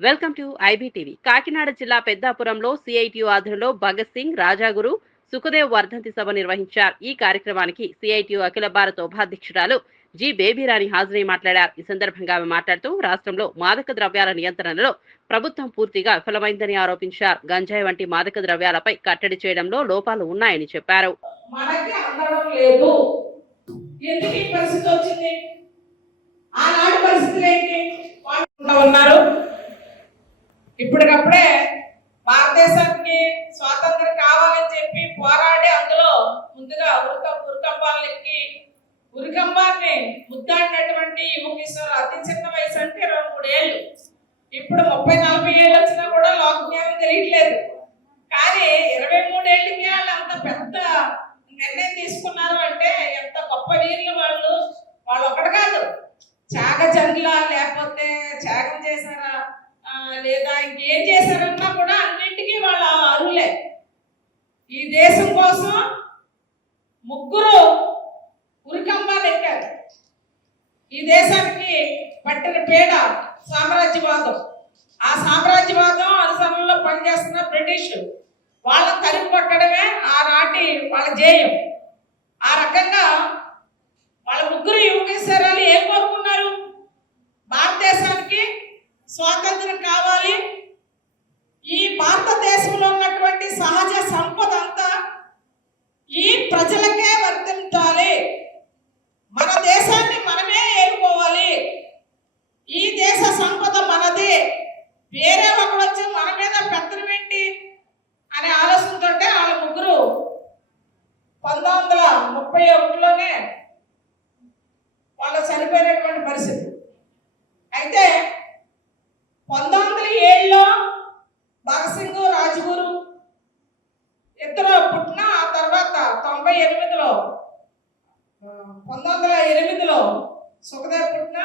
Welcome to IBTV. Kakinada జిల్లా పెద్దాపురంలో CITU ఆధ్వర్యంలో భగత్ సింగ్, రాజాగురు, సుఖదేవ్ వర్ధంతి సభ నిర్వహించారు. ఈ కార్యక్రమానికి సిఐటియు అఖిల భారత ఉపాధ్యక్షురాలు జి బేబీరాణి హాజరై మాట్లాడారు. ఈ సందర్భంగా ఆమె మాట్లాడుతూ రాష్ట్రంలో మాదక ద్రవ్యాల నియంత్రణలో ప్రభుత్వం పూర్తిగా విఫలమైందని ఆరోపించారు. గంజాయి వంటి మాదక ద్రవ్యాలపై కట్టడి చేయడంలో లోపాలు ఉన్నాయని చెప్పారు. ఇప్పటికప్పుడే భారతదేశానికి స్వాతంత్రం కావాలని చెప్పి పోరాడి అందులో ముందుగా ఉరికంబాలను ఎక్కి ఉరికంబాన్ని ముద్దాడినటువంటి యువకిషోర్ అతి చిన్న వయసు అంటే 23 ఏళ్ళు. ఇప్పుడు 30-40 ఏళ్ళు వచ్చినా కూడా లోక జ్ఞానం తెలియట్లేదు. కానీ 23 ఏళ్ళకి వాళ్ళు అంత పెద్ద నిర్ణయం తీసుకున్నారు అంటే ఎంత గొప్ప వీరులు వాళ్ళు. వాళ్ళు ఒకటి కాదు, త్యాగజనులా లేకపోతే త్యాగం చేశారా లేదా ఇంకేం చేశారన్నా కూడా అన్నింటికీ వాళ్ళ అరువులే. ఈ దేశం కోసం ముగ్గురు ఉరికంబాలు ఎక్కారు. ఈ దేశానికి పట్టిన పీడ సామ్రాజ్యవాదం. ఆ సామ్రాజ్యవాదం అనుసరణలో పనిచేస్తున్న బ్రిటిష్ వాళ్ళని తరిమి కొట్టడమే ఆనాటి వాళ్ళ జేయం. ఆ రకంగా వాళ్ళ ముగ్గురు యువకేశ్వరాలు ఏం కోరుకున్నారు? భారతదేశానికి స్వాతంత్రం కావాలి, ఈ భారతదేశంలో ఉన్నటువంటి సహజ సంపద అంతా ఈ ప్రజలకే వర్తించాలి, మన దేశాన్ని మనమే ఏలుకోవాలి, ఈ దేశ సంపద మనది, వేరే ఒకడు వచ్చి మన మీద పెత్తనం ఏంటి అనే ఆలోచనతో వాళ్ళ ముగ్గురు 1931లోనే వాళ్ళు చనిపోయినటువంటి పరిస్థితి. అయితే 1907లో భగత్ సింగ్, రాజ్గురు ఇద్దరు పుట్టిన ఆ తర్వాత 1908లో సుఖదేవ్ పుట్టిన